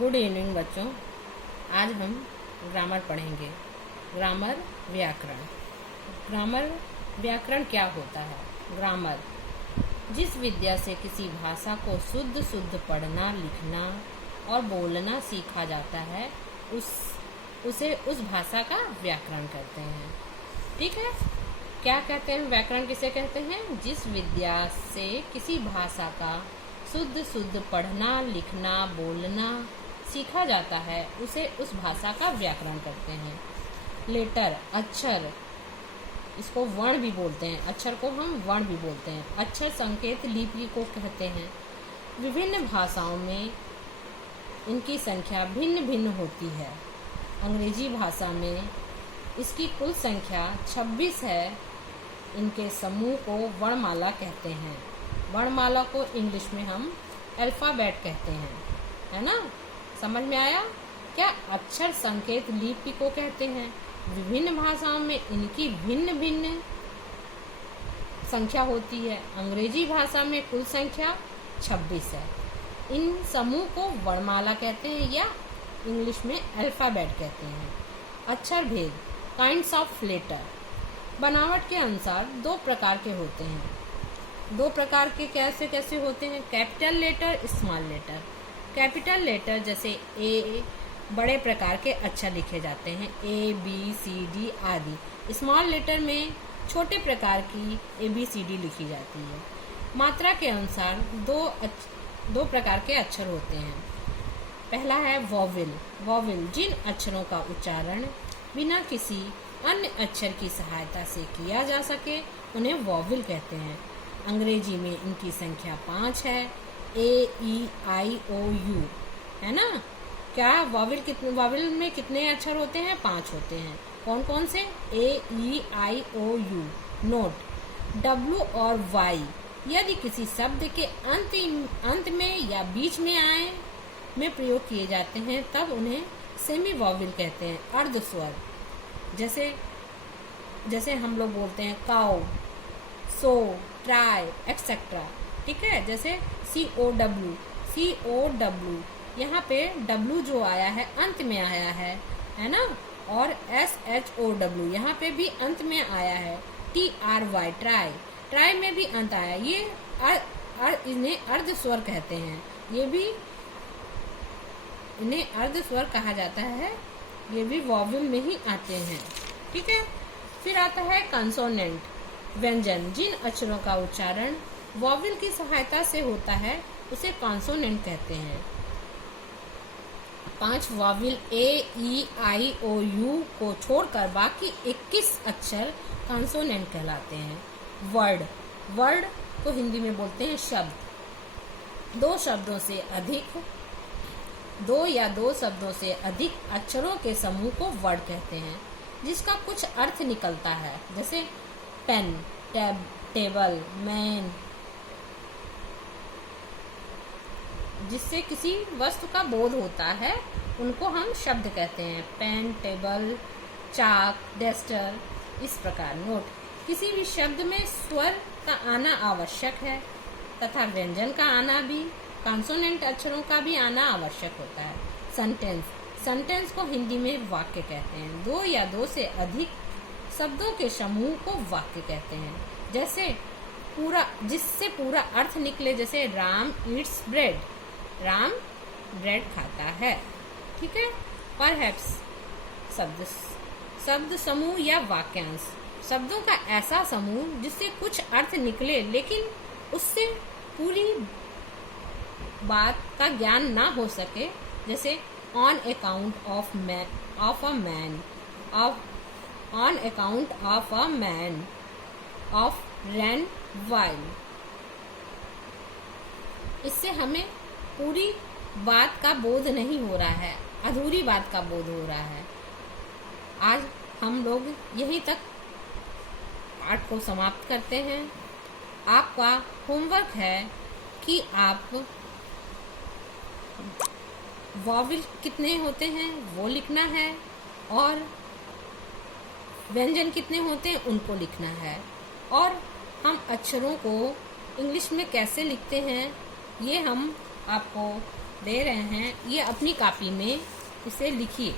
Good evening बच्चों। आज हम ग्रामर पढ़ेंगे। ग्रामर व्याकरण। ग्रामर व्याकरण क्या होता है? ग्रामर जिस विद्या से किसी भाषा को शुद्ध शुद्ध पढ़ना, लिखना और बोलना सीखा जाता है उसे उस भाषा का व्याकरण कहते हैं। ठीक है, क्या कहते हैं? व्याकरण किसे कहते हैं? जिस विद्या से किसी भाषा का शुद्ध शुद्ध पढ़ना, लिखना, बोलना सीखा जाता है उसे उस भाषा का व्याकरण कहते हैं। लेटर, अक्षर, इसको वर्ण भी बोलते हैं। अक्षर को हम वर्ण भी बोलते हैं। अक्षर संकेत लिपि को कहते हैं। विभिन्न भाषाओं में इनकी संख्या भिन्न भिन्न होती है। अंग्रेजी भाषा में इसकी कुल संख्या 26 है। इनके समूह को वर्णमाला कहते हैं। वर्णमाला को इंग्लिश में हम अल्फ़ाबेट कहते हैं, है ना? समझ में आया? क्या अक्षर संकेत लिपि को कहते हैं। विभिन्न भाषाओं में इनकी भिन्न भिन्न संख्या होती है। अंग्रेजी भाषा में कुल संख्या 26 है। इन समूह को वर्णमाला कहते हैं या इंग्लिश में अल्फ़ाबेट कहते हैं। अक्षर भेद, काइंड्स ऑफ लेटर। बनावट के अनुसार दो प्रकार के होते हैं। दो प्रकार के कैसे कैसे होते हैं? Capital letter, small letter. Capital letter जैसे ए, बड़े प्रकार के अक्षर लिखे जाते हैं, ए बी सी डी आदि। स्मॉल लेटर में छोटे प्रकार की ए बी सी डी लिखी जाती है। मात्रा के अनुसार दो प्रकार के अक्षर होते हैं। पहला है वॉवेल। वॉवेल जिन अक्षरों का उच्चारण बिना किसी अन्य अक्षर की सहायता से किया जा सके उन्हें वॉवेल कहते हैं। अंग्रेजी में इनकी संख्या 5 है। ए ई आई ओ यू, है ना? क्या वॉवेल में कितने अक्षर होते हैं? 5 होते हैं। कौन कौन से? ए ई आई ओ यू। नोट, डब्ल्यू और वाई यदि किसी शब्द के अंत में या बीच में आए में प्रयोग किए जाते हैं तब उन्हें सेमी वॉवेल कहते हैं। अर्ध स्वर जैसे हम लोग बोलते हैं काउ, सो, ट्राई, एक्सेट्रा। ठीक है, जैसे COW, यहाँ पे W जो आया है अंत में आया है ना? और SHOW यहाँ पे भी अंत में आया है। TRY, ट्राई, ट्राई में भी अंत आया। ये इन्हें अर्ध स्वर कहते हैं। ये भी इन्हें अर्ध स्वर कहा जाता है। ये भी वॉवेल में ही आते हैं। ठीक है, फिर आता है कंसोनेंट, व्यंजन। जिन अक्षरों का उच्चारण वॉवेल की सहायता से होता है उसे कॉन्सोनेंट कहते हैं। 5 vowel A E I O you को छोड़कर बाकी 21 अक्षर कॉन्सोनेंट कहलाते हैं। वर्ड, वर्ड को हिंदी में बोलते हैं शब्द। दो या दो शब्दों से अधिक अक्षरों के समूह को वर्ड कहते हैं जिसका कुछ अर्थ निकलता है। जैसे पेन, टैब, टेबल, मैन। जिससे किसी वस्तु का बोध होता है उनको हम शब्द कहते हैं। पेन, टेबल, चाक, डस्टर, इस प्रकार। नोट, किसी भी शब्द में स्वर का आना आवश्यक है तथा व्यंजन का आना भी, कॉन्सोनेंट अक्षरों का भी आना आवश्यक होता है। सेंटेंस, सेंटेंस को हिंदी में वाक्य कहते हैं। 2 या 2 से अधिक शब्दों के समूह को वाक्य कहते हैं। जिससे पूरा अर्थ निकले। जैसे Ram Yeats bread, Ram bread खाता है। ठीक है। परहैप्स, शब्द समूह या वाक्यांश, शब्दों का ऐसा समूह जिससे कुछ अर्थ निकले लेकिन उससे पूरी बात का ज्ञान ना हो सके। जैसे on account of a man, on account of a man, of rain while. इससे हमें पूरी बात का बोध नहीं हो रहा है, अधूरी बात का बोध हो रहा है। आज हम लोग यहीं तक पाठ को समाप्त करते हैं। आपका होमवर्क है कि आप वॉवेल कितने होते हैं वो लिखना है और व्यंजन कितने होते हैं उनको लिखना है। और हम अक्षरों को इंग्लिश में कैसे लिखते हैं ये हम आपको दे रहे हैं, ये अपनी कॉपी में इसे लिखिए।